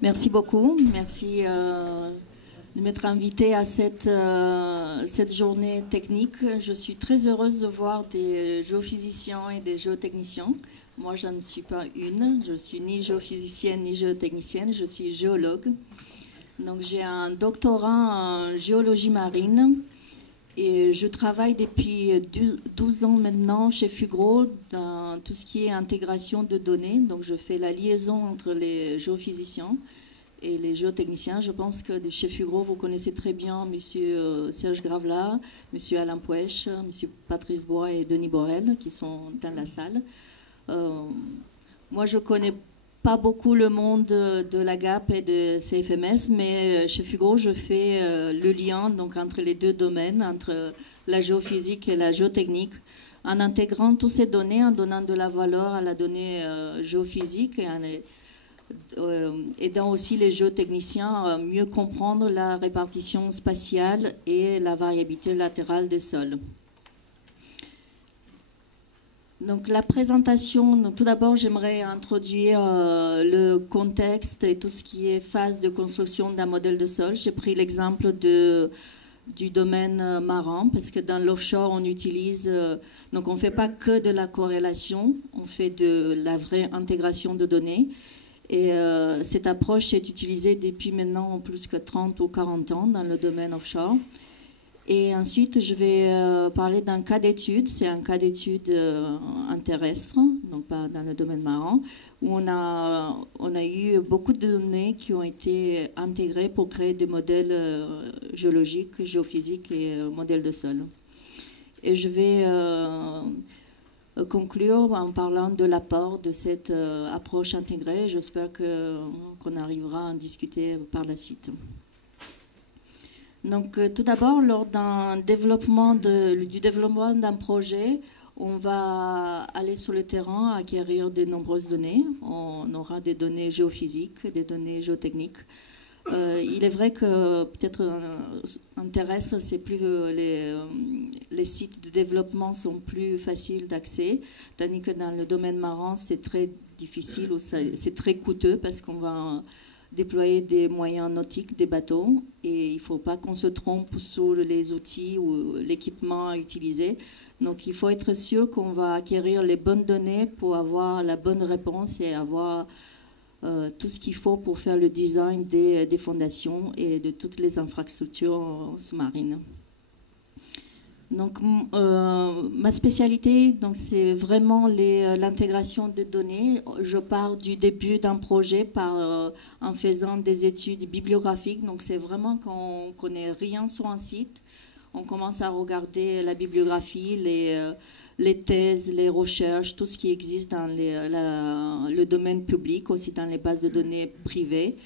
Merci beaucoup. Merci de m'être invité à cette journée technique. Je suis très heureuse de voir des géophysiciens et des géotechniciens. Moi, je ne suis pas une. Je suis ni géophysicienne ni géotechnicienne. Je suis géologue. Donc, j'ai un doctorat en géologie marine. Et je travaille depuis 12 ans maintenant chez Fugro dans tout ce qui est intégration de données. Donc je fais la liaison entre les géophysiciens et les géotechniciens. Je pense que chez Fugro, vous connaissez très bien M. Serge Gravelat, M. Alain Pouèche, M. Patrice Bois et Denis Borel qui sont dans la salle. Moi, je connais pas beaucoup le monde de la GAP et de CFMS, mais chez Fugro, je fais le lien donc, entre les deux domaines, entre la géophysique et la géotechnique, en intégrant toutes ces données, en donnant de la valeur à la donnée géophysique et en aidant aussi les géotechniciens à mieux comprendre la répartition spatiale et la variabilité latérale des sols. Donc la présentation, donc, tout d'abord j'aimerais introduire le contexte et tout ce qui est phase de construction d'un modèle de sol. J'ai pris l'exemple du domaine marin parce que dans l'offshore on utilise, donc on ne fait pas que de la corrélation, on fait de la vraie intégration de données. Et cette approche est utilisée depuis maintenant plus que 30 ou 40 ans dans le domaine offshore. Et ensuite, je vais parler d'un cas d'étude. C'est un cas d'étude en terrestre, donc pas dans le domaine marin, où on a eu beaucoup de données qui ont été intégrées pour créer des modèles géologiques, géophysiques et modèles de sol. Et je vais conclure en parlant de l'apport de cette approche intégrée. J'espère qu'on arrivera à en discuter par la suite. Donc, tout d'abord, lors du développement d'un projet, on va aller sur le terrain, acquérir de nombreuses données. On aura des données géophysiques, des données géotechniques. Il est vrai que peut-être en terrestre, c'est plus les sites de développement sont plus faciles d'accès, tandis que dans le domaine marin, c'est très difficile ou c'est très coûteux parce qu'on va déployer des moyens nautiques, des bateaux, et il ne faut pas qu'on se trompe sur les outils ou l'équipement à utiliser. Donc il faut être sûr qu'on va acquérir les bonnes données pour avoir la bonne réponse et avoir tout ce qu'il faut pour faire le design des fondations et de toutes les infrastructures sous-marines. Donc, ma spécialité, c'est vraiment l'intégration de données. Je pars du début d'un projet en faisant des études bibliographiques. Donc, c'est vraiment quand on connaît rien sur un site, on commence à regarder la bibliographie, les thèses, les recherches, tout ce qui existe dans le domaine public, aussi dans les bases de données privées,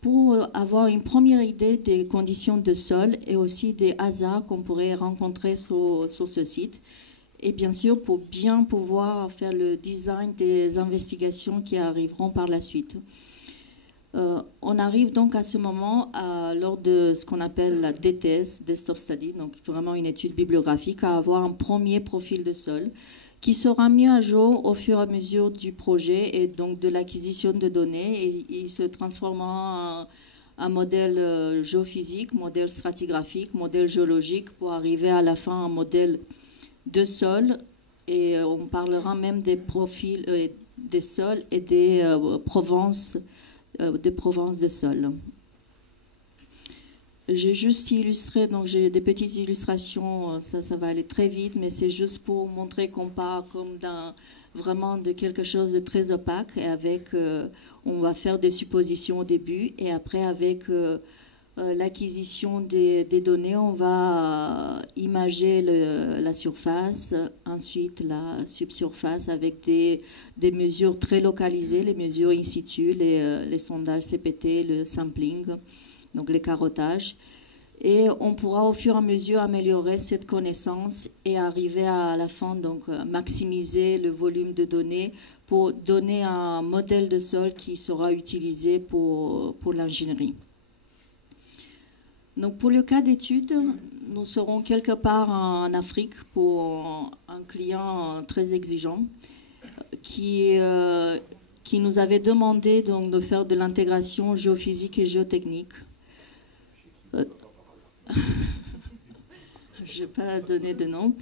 pour avoir une première idée des conditions de sol et aussi des hasards qu'on pourrait rencontrer sur ce site. Et bien sûr, pour bien pouvoir faire le design des investigations qui arriveront par la suite. On arrive donc à ce moment, lors de ce qu'on appelle la DTS, Desktop Study, donc vraiment une étude bibliographique, à avoir un premier profil de sol qui sera mis à jour au fur et à mesure du projet et donc de l'acquisition de données. Et il se transformera en modèle géophysique, modèle stratigraphique, modèle géologique pour arriver à la fin à un modèle de sol. Et on parlera même des profils des sols et des provences de sol. J'ai juste illustré, donc j'ai des petites illustrations, ça va aller très vite, mais c'est juste pour montrer qu'on part comme vraiment de quelque chose de très opaque, et avec, on va faire des suppositions au début, et après avec l'acquisition des données, on va imager la surface, ensuite la subsurface avec des mesures très localisées, les mesures in situ, les sondages CPT, le sampling, donc les carottages. Et on pourra au fur et à mesure améliorer cette connaissance et arriver à la fin, donc maximiser le volume de données pour donner un modèle de sol qui sera utilisé pour l'ingénierie. Donc pour le cas d'étude, nous serons quelque part en Afrique pour un client très exigeant qui qui nous avait demandé donc, de faire de l'intégration géophysique et géotechnique. Je n'ai pas donné de nom.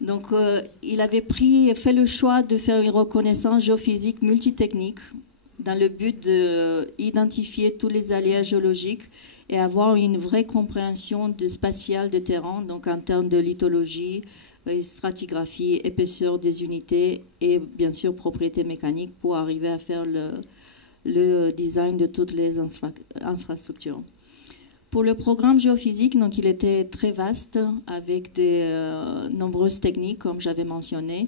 Donc, il avait fait le choix de faire une reconnaissance géophysique multitechnique dans le but d'identifier tous les aléas géologiques et avoir une vraie compréhension spatiale des terrains, donc en termes de lithologie, stratigraphie, épaisseur des unités et bien sûr propriétés mécaniques pour arriver à faire le design de toutes les infrastructures. Pour le programme géophysique, donc, il était très vaste avec nombreuses techniques, comme j'avais mentionné.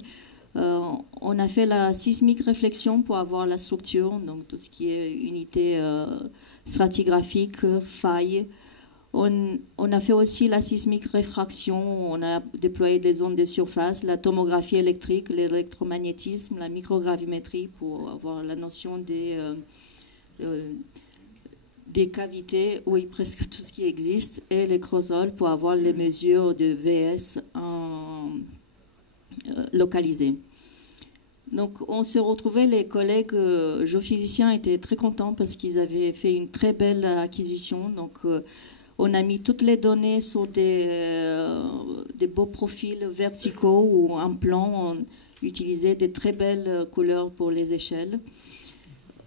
On a fait la sismique réflexion pour avoir la structure, donc tout ce qui est unité stratigraphique, faille. On a fait aussi la sismique réfraction, on a déployé des ondes de surface, la tomographie électrique, l'électromagnétisme, la microgravimétrie pour avoir la notion des cavités, oui, presque tout ce qui existe, et les creusols pour avoir les mesures de VS localisées. Donc, on se retrouvait, les collègues géophysiciens étaient très contents parce qu'ils avaient fait une très belle acquisition. Donc, on a mis toutes les données sur des beaux profils verticaux ou en plan, on utilisait des très belles couleurs pour les échelles.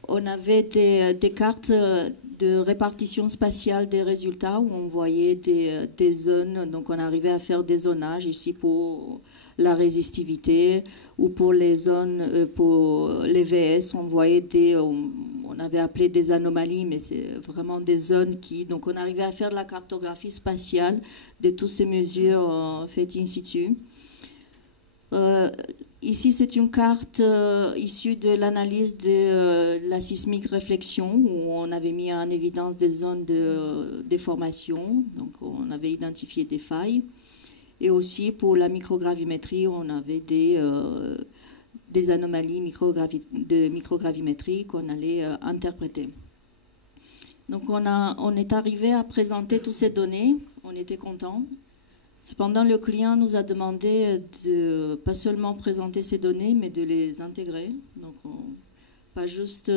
On avait des cartes de répartition spatiale des résultats où on voyait des zones. Donc, on arrivait à faire des zonages ici pour la résistivité ou pour les zones, pour les VS, on voyait on avait appelé des anomalies, mais c'est vraiment des zones donc on arrivait à faire de la cartographie spatiale de toutes ces mesures faites in situ. Ici, c'est une carte issue de l'analyse de la sismique réflexion où on avait mis en évidence des zones de déformation, donc on avait identifié des failles. Et aussi pour la microgravimétrie, on avait des anomalies de microgravimétrie qu'on allait interpréter. Donc on est arrivé à présenter toutes ces données, on était contents. Cependant, le client nous a demandé de pas seulement présenter ces données, mais de les intégrer. Donc pas juste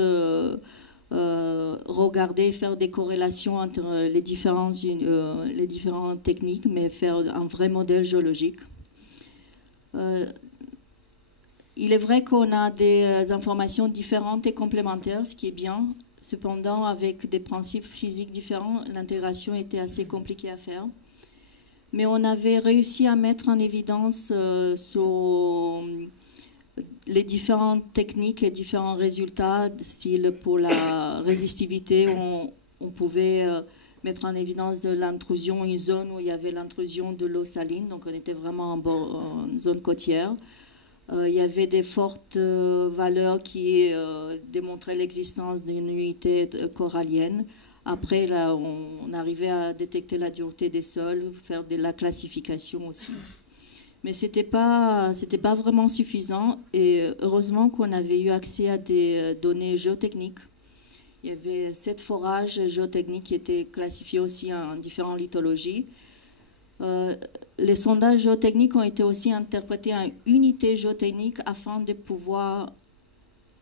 regarder, faire des corrélations entre les différentes techniques, mais faire un vrai modèle géologique. Il est vrai qu'on a des informations différentes et complémentaires, ce qui est bien. Cependant, avec des principes physiques différents, l'intégration était assez compliquée à faire. Mais on avait réussi à mettre en évidence sur les différentes techniques et différents résultats, style pour la résistivité, on pouvait mettre en évidence de l'intrusion, une zone où il y avait l'intrusion de l'eau saline, donc on était vraiment en zone côtière. Il y avait des fortes valeurs qui démontraient l'existence d'une unité corallienne. Après, là, on arrivait à détecter la dureté des sols, faire de la classification aussi. Mais ce n'était pas vraiment suffisant et heureusement qu'on avait eu accès à des données géotechniques. Il y avait 7 forages géotechniques qui étaient classifiés aussi en différentes lithologies. Les sondages géotechniques ont été aussi interprétés en unités géotechniques afin de pouvoir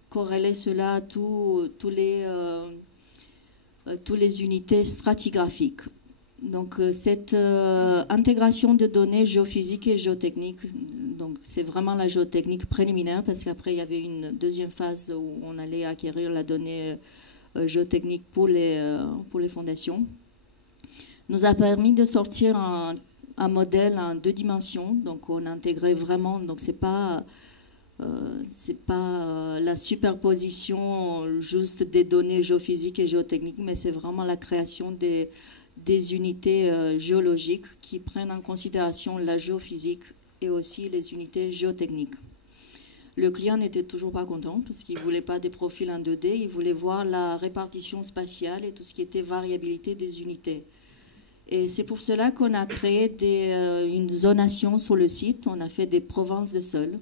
corréler cela à toutes les unités stratigraphiques. Donc cette intégration de données géophysiques et géotechniques, donc c'est vraiment la géotechnique préliminaire parce qu'après il y avait une deuxième phase où on allait acquérir la donnée géotechnique pour les fondations, nous a permis de sortir un modèle en 2 dimensions. Donc on a intégré vraiment, donc c'est pas la superposition juste des données géophysiques et géotechniques, mais c'est vraiment la création des unités géologiques qui prennent en considération la géophysique et aussi les unités géotechniques. Le client n'était toujours pas content parce qu'il ne voulait pas des profils en 2D, il voulait voir la répartition spatiale et tout ce qui était variabilité des unités. Et c'est pour cela qu'on a créé une zonation sur le site, on a fait des provinces de sol.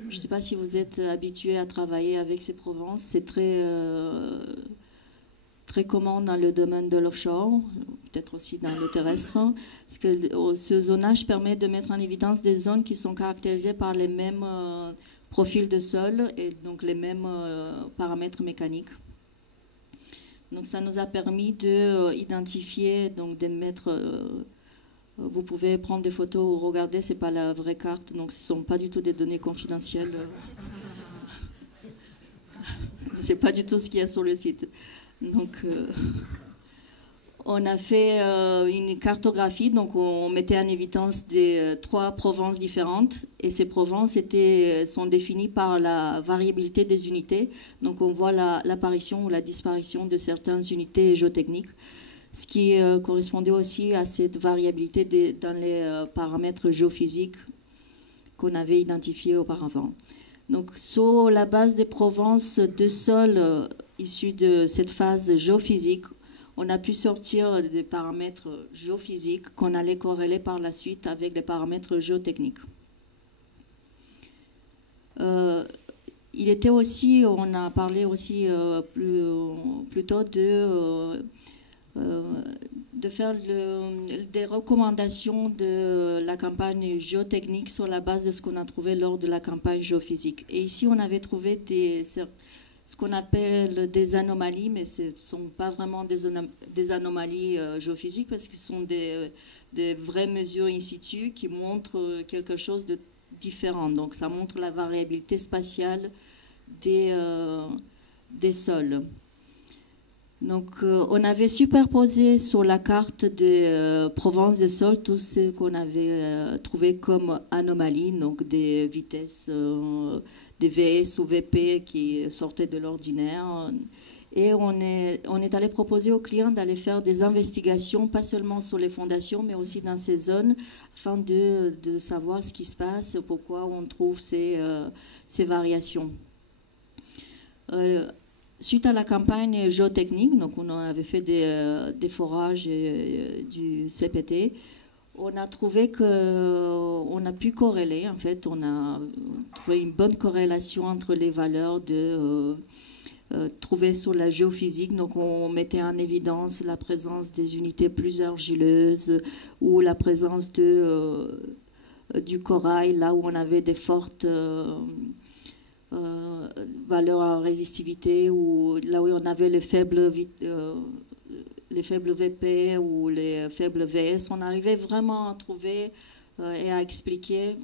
Je ne sais pas si vous êtes habitué à travailler avec ces provinces, c'est très commun dans le domaine de l'offshore, peut-être aussi dans le terrestre, parce que ce zonage permet de mettre en évidence des zones qui sont caractérisées par les mêmes profil de sol et donc les mêmes paramètres mécaniques. Donc ça nous a permis d'identifier, donc de mettre... vous pouvez prendre des photos ou regarder, ce n'est pas la vraie carte, donc ce ne sont pas du tout des données confidentielles. Ce n'est pas du tout ce qu'il y a sur le site. Donc, on a fait une cartographie, donc on mettait en évidence des 3 provinces différentes, et ces provinces sont définies par la variabilité des unités. Donc on voit l'apparition ou la disparition de certaines unités géotechniques, ce qui correspondait aussi à cette variabilité dans les paramètres géophysiques qu'on avait identifiés auparavant. Donc, sur la base des provinces de sol issues de cette phase géophysique, on a pu sortir des paramètres géophysiques qu'on allait corréler par la suite avec les paramètres géotechniques. Il était aussi, on a parlé aussi plus tôt de faire des recommandations de la campagne géotechnique sur la base de ce qu'on a trouvé lors de la campagne géophysique. Et ici, on avait trouvé ce qu'on appelle des anomalies, mais ce ne sont pas vraiment des anomalies géophysiques parce que ce sont des vraies mesures in situ qui montrent quelque chose de différent. Donc ça montre la variabilité spatiale des sols. Donc, on avait superposé sur la carte de Provence des sols tout ce qu'on avait trouvé comme anomalies, donc des vitesses, des VS ou VP qui sortaient de l'ordinaire. Et on est allé proposer aux clients d'aller faire des investigations, pas seulement sur les fondations, mais aussi dans ces zones, afin de savoir ce qui se passe, pourquoi on trouve ces variations. Suite à la campagne géotechnique, donc on avait fait des forages du CPT, on a trouvé qu'on a pu corréler, en fait, on a trouvé une bonne corrélation entre les valeurs trouvées sur la géophysique. Donc on mettait en évidence la présence des unités plus argileuses ou la présence du corail, là où on avait des fortes... valeurs en résistivité, ou là où on avait les faibles VP ou les faibles VS, on arrivait vraiment à trouver et à expliquer,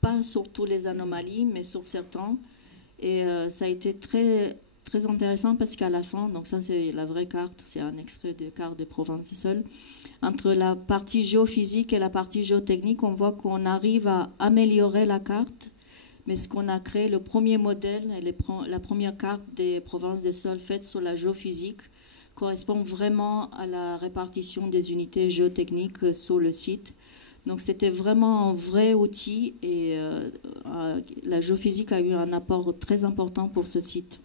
pas sur toutes les anomalies, mais sur certains. Et ça a été très, très intéressant parce qu'à la fin, donc ça c'est la vraie carte, c'est un extrait de carte de Provence du sol, entre la partie géophysique et la partie géotechnique, on voit qu'on arrive à améliorer la carte. Mais ce qu'on a créé, le premier modèle, la première carte des provinces des sols faite sur la géophysique, correspond vraiment à la répartition des unités géotechniques sur le site. Donc c'était vraiment un vrai outil et la géophysique a eu un apport très important pour ce site.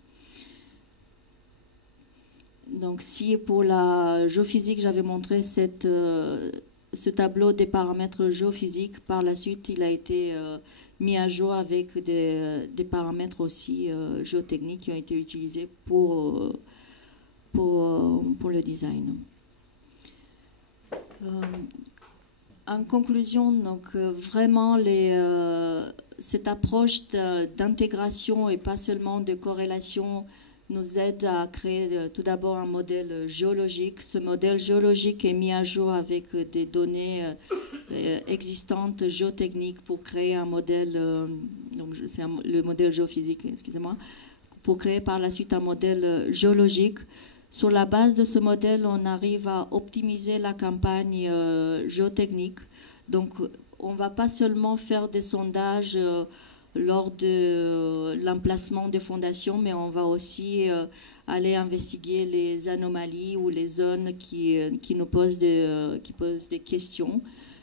Donc si pour la géophysique, j'avais montré ce tableau des paramètres géophysiques, par la suite il a été... mis à jour avec des paramètres aussi géotechniques qui ont été utilisés pour le design. En conclusion, donc, vraiment cette approche d'intégration et pas seulement de corrélation nous aide à créer tout d'abord un modèle géologique. Ce modèle géologique est mis à jour avec des données existantes géotechniques pour créer un modèle, donc c'est le modèle géophysique, excusez-moi, pour créer par la suite un modèle géologique. Sur la base de ce modèle, on arrive à optimiser la campagne géotechnique. Donc, on ne va pas seulement faire des sondages lors de l'emplacement des fondations, mais on va aussi aller investiguer les anomalies ou les zones qui nous posent des questions.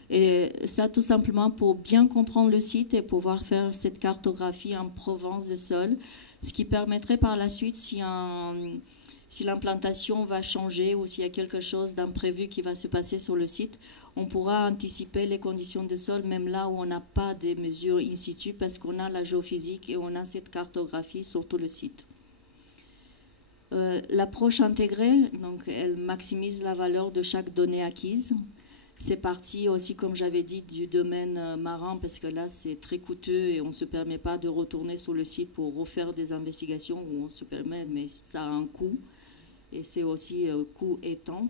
Et ça, tout simplement pour bien comprendre le site et pouvoir faire cette cartographie en Provence de sol, ce qui permettrait par la suite, si l'implantation va changer ou s'il y a quelque chose d'imprévu qui va se passer sur le site, on pourra anticiper les conditions de sol, même là où on n'a pas des mesures in situ, parce qu'on a la géophysique et on a cette cartographie sur tout le site. L'approche intégrée, donc, elle maximise la valeur de chaque donnée acquise. C'est parti aussi, comme j'avais dit, du domaine marin, parce que là, c'est très coûteux et on ne se permet pas de retourner sur le site pour refaire des investigations, où on se permet, mais ça a un coût. Et c'est aussi coût et temps.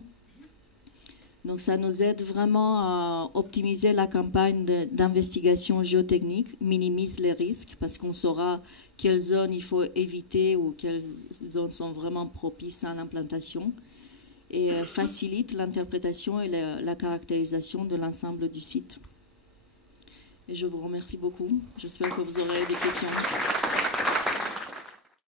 Donc ça nous aide vraiment à optimiser la campagne d'investigation géotechnique, minimise les risques, parce qu'on saura quelles zones il faut éviter ou quelles zones sont vraiment propices à l'implantation, et facilite l'interprétation et la caractérisation de l'ensemble du site. Et je vous remercie beaucoup. J'espère que vous aurez des questions.